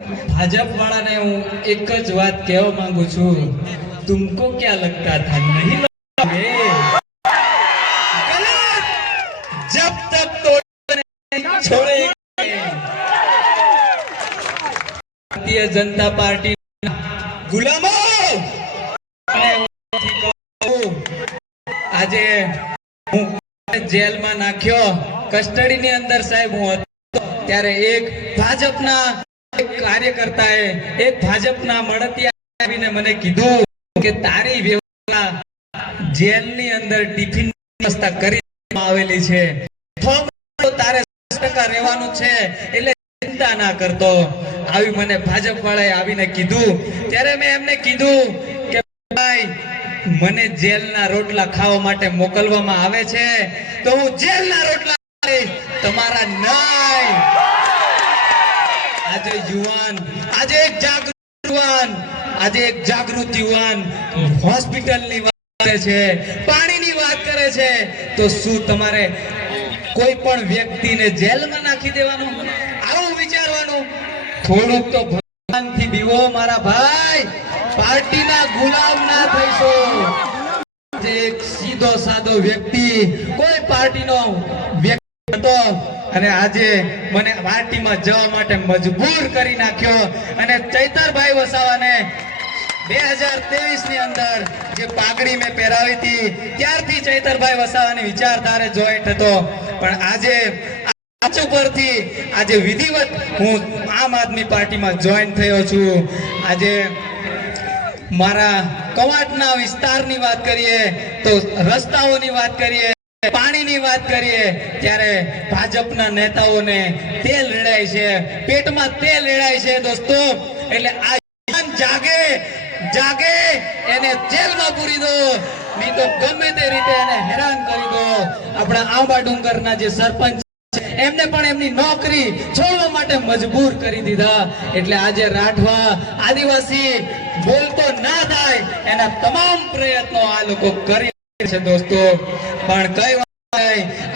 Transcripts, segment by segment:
भाजप वाला ने हूँ एक ज बात कहवा मांगू छू, तुमको क्या लगता था नहीं लगोगे? गलत, जब तक तो छोड़ेंगे। भारतीय जनता पार्टी गुलामो आज जेल में नाख्यो, कस्टडी ની અંદર સાહેબ હું હતો ત્યારે એક ભાજપના કાર્યકર્તા એક ભાજપના મળતિયા આવીને મને કીધું કે તારી વ્યવસ્થા જેલની અંદર ટિફિન વ્યવસ્થા કરી આવેલી છે, તો તારે 100% રહેવાનું છે એટલે ચિંતા ના કરતો। આવી મને ભાજપ વાળાએ આવીને કીધું ત્યારે મેં એમને કીધું કે ભાઈ મને જેલના રોટલા ખાવા માટે મોકલવામાં આવે છે તો હું જેલના રોટલા તમારા નહીં। આજે યુવાન, આજે એક જાગૃત યુવાન, આજે એક જાગૃત યુવાન હોસ્પિટલની વાત કરે છે, પાણીની વાત કરે છે, તો શું તમારે કોઈ પણ વ્યક્તિને જેલમાં નાખી દેવાનું? આવું વિચારવાનું? થોડુંક તો ભગવાનથી બીવો મારા ભાઈ, પાર્ટીના ગુલામ ના થઈશો। એક સીધો સાદો વ્યક્તિ કોઈ પાર્ટીનો વ્યક્તિ હતો અને આજે મને પાર્ટીમાં જવા માટે મજબૂર કરી નાખ્યો અને ચૈતરભાઈ વસાવાને 2023 ની અંદર જે પાઘડી મેં પહેરાવી હતી ત્યારથી ચૈતરભાઈ વસાવાની વિચારધારે જોઈન્ટ હતો, પણ આજે આચ ઉપરથી આજે વિધિવત હું આમ આદમી પાર્ટીમાં જોઈન થયો છું। આજે મારા કવાંટના વિસ્તારની વાત કરીએ તો રસ્તાઓની વાત કરીએ, પાણીની વાત કરીએ ત્યારે ભાજપના નેતાઓને તેલ રેડાય છે, પેટમાં તેલ રેડાય છે દોસ્તો। એટલે આ જાગે જાગે એને જેલમાં પૂરી દો, નહીં તો ગમે તે રીતે એને હેરાન કરી દો। આપણા આંબા ડુંગરના જે સરપંચ એમને પણ એમની નોકરી છોડવા માટે મજબૂર કરી દીધા। એટલે આજે રાઠવા આદિવાસી બોલતો ના થાય એના તમામ પ્રયત્નો આ લોકો કરી છે દોસ્તો। પણ કઈ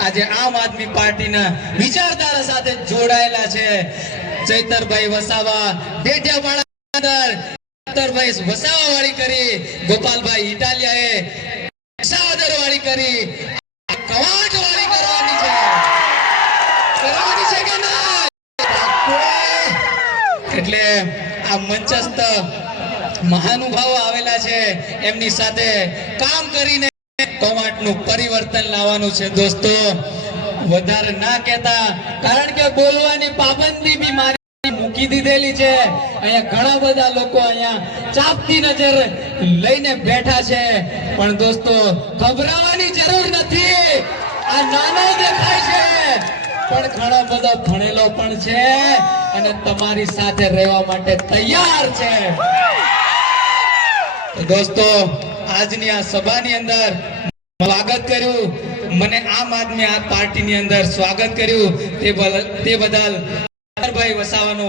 આજે આમ આદમી પાર્ટીના વિચારધારા સાથે જોડાયેલા છે। ચૈતરભાઈ વસાવા ડેડિયાપાડા અંદર ચૈતરભાઈ વસાવા વાળી કરી, ગોપાલભાઈ ઇટાલિયાએ સાદર વાળી કરી, કવાંટ વાળી કરવાની છે કે ના? એટલે આ મંચસ્થ મહાનુભાવો આવેલા છે, એમની સાથે કામ કરીને કવાંટનું પરિવર્તન લાવવાનું છે દોસ્તો। વધારે ના કહેતા, કારણ કે બોલવાની પાબંદી બી મારી મૂકી દીધેલી છે। અહીંયા ઘણા બધા લોકો અહીંયા ચાપતી નજર લઈને બેઠા છે, પણ દોસ્તો ગભરાવાની જરૂર નથી। આ નાનો દેખાય છે પણ ઘણો બધો ભણેલો પણ છે અને તમારી સાથે રહેવા માટે તૈયાર છે। દોસ્તો આજની આ સભાની અંદર સ્વાગત કર્યું, મને આમ આદમી આ પાર્ટીની અંદર સ્વાગત કર્યું તે બદલ ચૈતરભાઈ વસાવાનો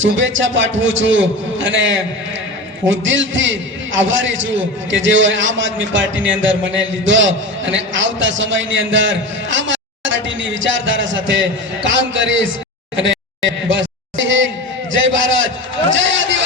શુભેચ્છા પાઠવું છું અને હું દિલથી આભારી છું કે જેઓ આમ આદમી પાર્ટીની અંદર મને લીધો અને આવતા સમયની અંદર આમ આદમી પાર્ટીની વિચારધારા સાથે કામ કરીશ। અને બસ જય ભારત, જય આદિવાસી।